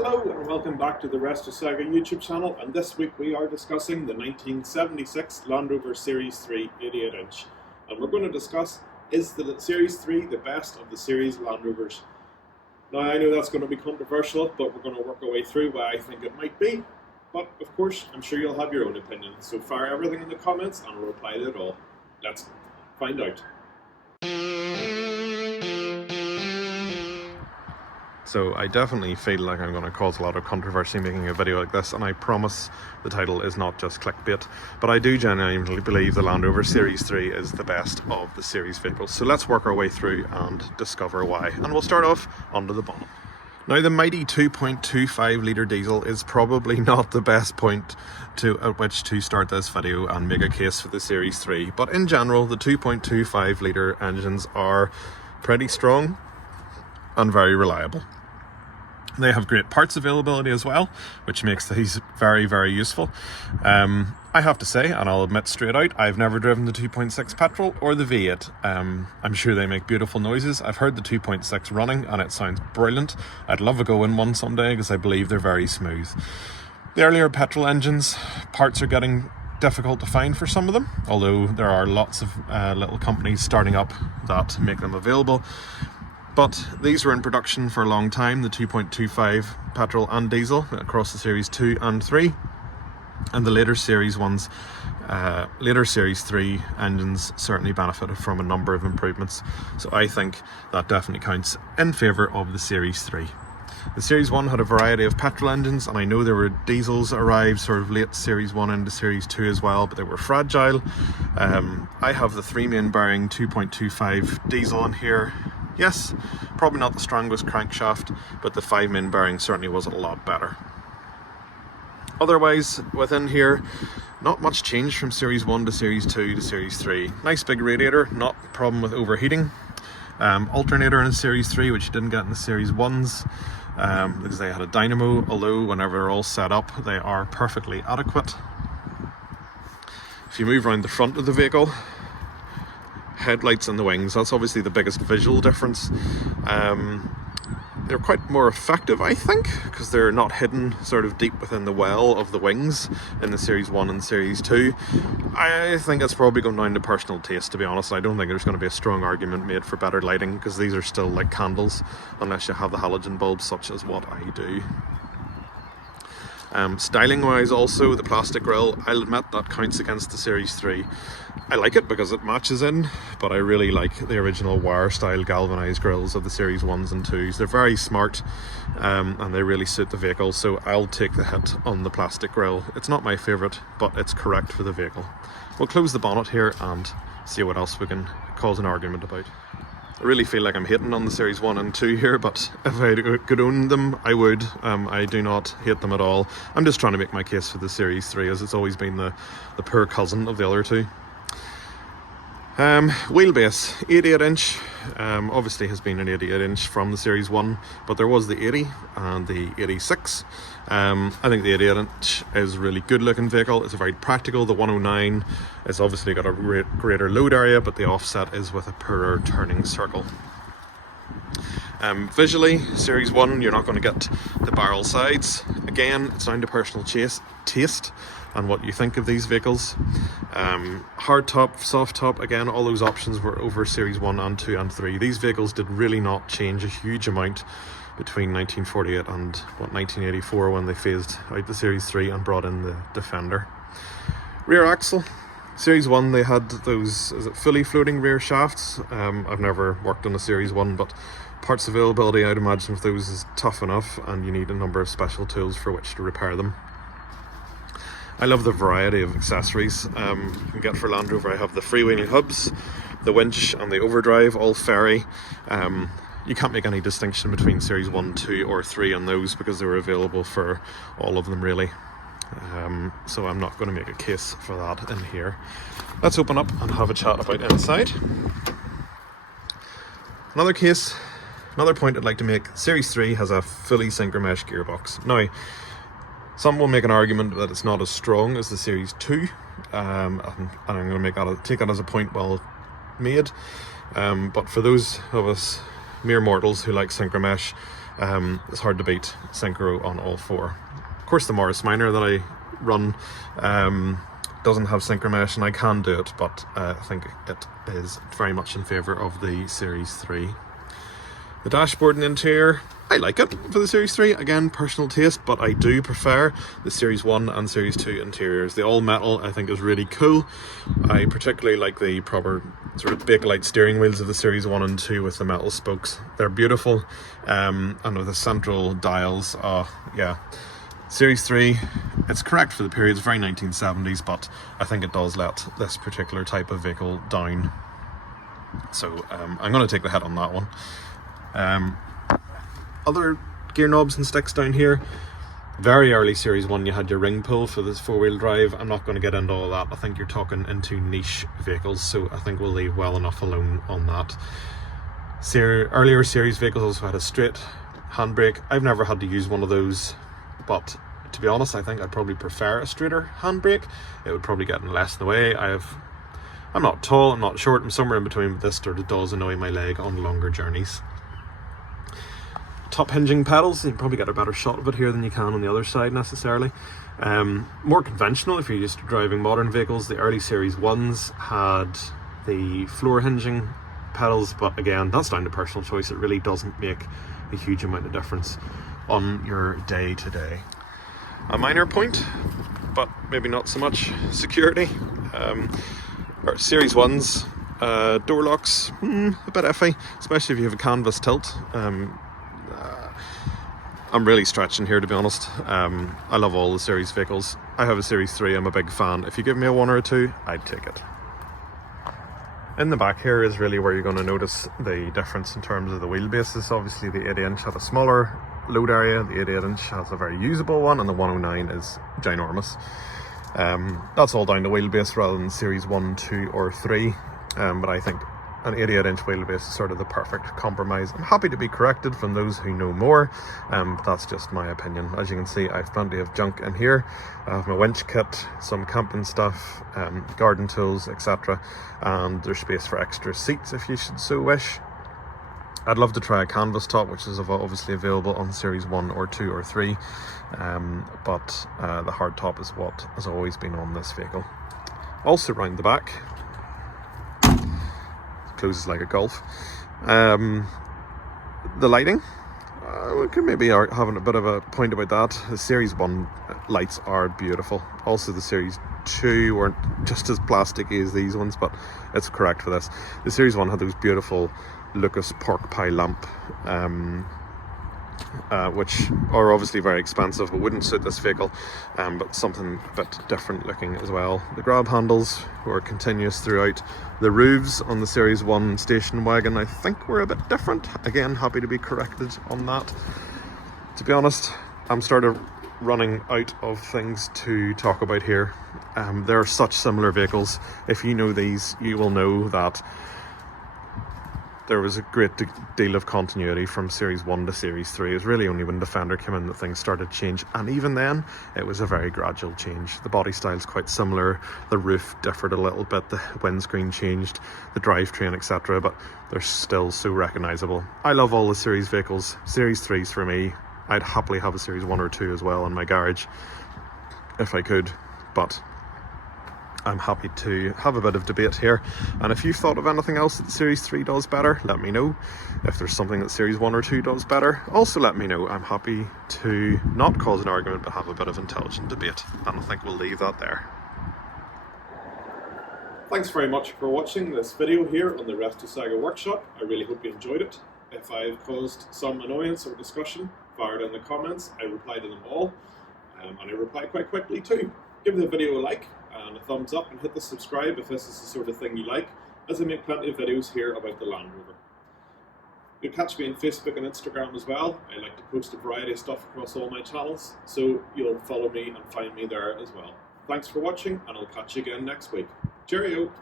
Hello and welcome back to the Rest of Saga YouTube channel, and this week we are discussing the 1976 Land Rover Series 3 88-inch, and we're going to discuss, is the Series 3 the best of the Series Land Rovers? Now I know that's going to be controversial, but we're going to work our way through why I think it might be, but of course I'm sure you'll have your own opinion, so fire everything in the comments and I'll reply to it all. Let's find out. So I definitely feel like I'm going to cause a lot of controversy making a video like this, and I promise the title is not just clickbait, but I do genuinely believe the Land Rover Series 3 is the best of the series vehicles. So let's work our way through and discover why, and we'll start off under the bonnet. Now the mighty 2.25 litre diesel is probably not the best point at which to start this video and make a case for the Series 3, but in general the 2.25 litre engines are pretty strong and very reliable. They have great parts availability as well, which makes these very, very useful. I have to say, and I'll admit straight out, I've never driven the 2.6 petrol or the V8. I'm sure they make beautiful noises. I've heard the 2.6 running and it sounds brilliant. I'd love to go in one someday because I believe they're very smooth. The earlier petrol engines, parts are getting difficult to find for some of them, although there are lots of little companies starting up that make them available. But these were in production for a long time, the 2.25 petrol and diesel across the Series 2 and 3. And the later Series 3 engines certainly benefited from a number of improvements. So I think that definitely counts in favour of the Series 3. The Series 1 had a variety of petrol engines, and I know there were diesels arrived sort of late Series 1 into Series 2 as well, but they were fragile. I have the 3 main bearing 2.25 diesel in here. Yes, probably not the strongest crankshaft, but the 5 main bearing certainly was a lot better. Otherwise, within here, not much change from Series 1 to Series 2 to Series 3. Nice big radiator, not a problem with overheating. Alternator in Series 3, which you didn't get in the Series 1s, because they had a dynamo, although whenever they're all set up, they are perfectly adequate. If you move around the front of the vehicle, headlights and the wings, that's obviously the biggest visual difference. They're quite more effective, I think, because they're not hidden sort of deep within the well of the wings in the Series 1 and Series 2. I think it's probably going down to personal taste, to be honest. I don't think there's going to be a strong argument made for better lighting, because these are still like candles unless you have the halogen bulbs, such as what I do. Styling wise also, the plastic grille, I'll admit that counts against the Series 3. I like it because it matches in, but I really like the original wire style galvanized grills of the Series 1s and 2s. They're very smart and they really suit the vehicle, so I'll take the hit on the plastic grille. It's not my favourite, but it's correct for the vehicle. We'll close the bonnet here and see what else we can cause an argument about. I really feel like I'm hating on the Series 1 and 2 here, but if I could own them, I would. I do not hate them at all. I'm just trying to make my case for the Series 3, as it's always been the poor cousin of the other two. Wheelbase, 88-inch, obviously has been an 88-inch from the Series 1, but there was the 80 and the 86. I think the 88-inch is a really good looking vehicle. It's very practical. The 109 has obviously got a greater load area, but the offset is with a poorer turning circle. Visually, Series 1, you're not going to get the barrel sides. Again, it's down to personal taste and what you think of these vehicles. Hard top, soft top, again, all those options were over Series 1 and 2 and 3. These vehicles did really not change a huge amount between 1948 and 1984, when they phased out the Series 3 and brought in the Defender. Rear axle, Series 1, they had those, is it fully floating rear shafts? I've never worked on a Series 1, but parts availability, I'd imagine, with those is tough enough, and you need a number of special tools for which to repair them. I love the variety of accessories you can get for Land Rover. I have the freewheeling hubs, the winch and the overdrive, all fairy. You can't make any distinction between Series 1, 2 or 3 on those, because they were available for all of them really. So I'm not going to make a case for that in here. Let's open up and have a chat about inside. Another point I'd like to make, Series 3 has a fully synchro mesh gearbox. Now, some will make an argument that it's not as strong as the Series 2, and I'm going to take that as a point well made. But for those of us mere mortals who like synchro mesh, It's hard to beat synchro on all four. Of course, the Morris Minor that I run doesn't have synchro mesh, and I can do it, but I think it is very much in favour of the Series 3. The dashboard and interior, I like it for the Series 3. Again, personal taste, but I do prefer the Series 1 and Series 2 interiors. The all metal I think is really cool. I particularly like the proper sort of Bakelite steering wheels of the Series 1 and 2 with the metal spokes. They're beautiful, and with the central dials, yeah. Series 3, it's correct for the period, it's very 1970s, but I think it does let this particular type of vehicle down. So I'm going to take the hit on that one. Other gear knobs and sticks down here. Very early Series 1 you had your ring pull for this four-wheel drive. I'm not going to get into all that. I think you're talking into niche vehicles, so I think we'll leave well enough alone on that. Earlier series vehicles also had a straight handbrake. I've never had to use one of those, but to be honest, I think I'd probably prefer a straighter handbrake. It would probably get less in the way. I'm not tall, I'm not short, I'm somewhere in between, but this sort of does annoy my leg on longer journeys. Top hinging pedals, you can probably get a better shot of it here than you can on the other side necessarily. More conventional if you're used to driving modern vehicles. The early Series 1s had the floor hinging pedals, but again, that's down to personal choice. It really doesn't make a huge amount of difference on your day-to-day. A minor point, but maybe not so much, security. Series 1s, door locks, a bit iffy, especially if you have a canvas tilt. I'm really stretching here, to be honest. I love all the series vehicles. I have a Series 3, I'm a big fan. If you give me a 1 or a 2, I'd take it. In the back here is really where you're going to notice the difference in terms of the wheelbases. Obviously the 80-inch had a smaller load area, the 88-inch has a very usable one, and the 109 is ginormous. That's all down to wheelbase rather than Series 1, 2 or 3, but I think an 88-inch wheelbase is sort of the perfect compromise. I'm happy to be corrected from those who know more, but that's just my opinion. As you can see, I have plenty of junk in here. I have my winch kit, some camping stuff, garden tools, etc. And there's space for extra seats if you should so wish. I'd love to try a canvas top, which is obviously available on Series 1 or 2 or 3, but the hard top is what has always been on this vehicle. Also round the back, closes like a golf. The lighting, we could maybe are having a bit of a point about that. The Series 1 lights are beautiful. Also the Series 2 weren't just as plasticky as these ones, but it's correct for this. The Series 1 had those beautiful Lucas pork pie lamp, which are obviously very expensive but wouldn't suit this vehicle, but something a bit different looking as well. The grab handles were continuous throughout. The roofs on the Series 1 station wagon I think were a bit different. Again, happy to be corrected on that. To be honest, I'm started running out of things to talk about here. They're such similar vehicles. If you know these, you will know that there was a great deal of continuity from Series 1 to Series 3. It was really only when Defender came in that things started to change, and even then it was a very gradual change. The body style's quite similar, the roof differed a little bit, the windscreen changed, the drivetrain, etc., but they're still so recognisable. I love all the series vehicles. Series 3's for me. I'd happily have a Series 1 or 2 as well in my garage if I could, but I'm happy to have a bit of debate here, and if you've thought of anything else that the Series 3 does better, let me know. If there's something that Series 1 or 2 does better, also let me know. I'm happy to not cause an argument but have a bit of intelligent debate, and I think we'll leave that there. Thanks very much for watching this video here on the Resto Saga workshop. I really hope you enjoyed it. If I've caused some annoyance or discussion, fire it in the comments. I reply to them all, and I reply quite quickly too. Give the video a like and a thumbs up, and hit the subscribe if this is the sort of thing you like, as I make plenty of videos here about the Land Rover. You'll catch me on Facebook and Instagram as well. I like to post a variety of stuff across all my channels, so you'll follow me and find me there as well. Thanks for watching, and I'll catch you again next week. Cheerio!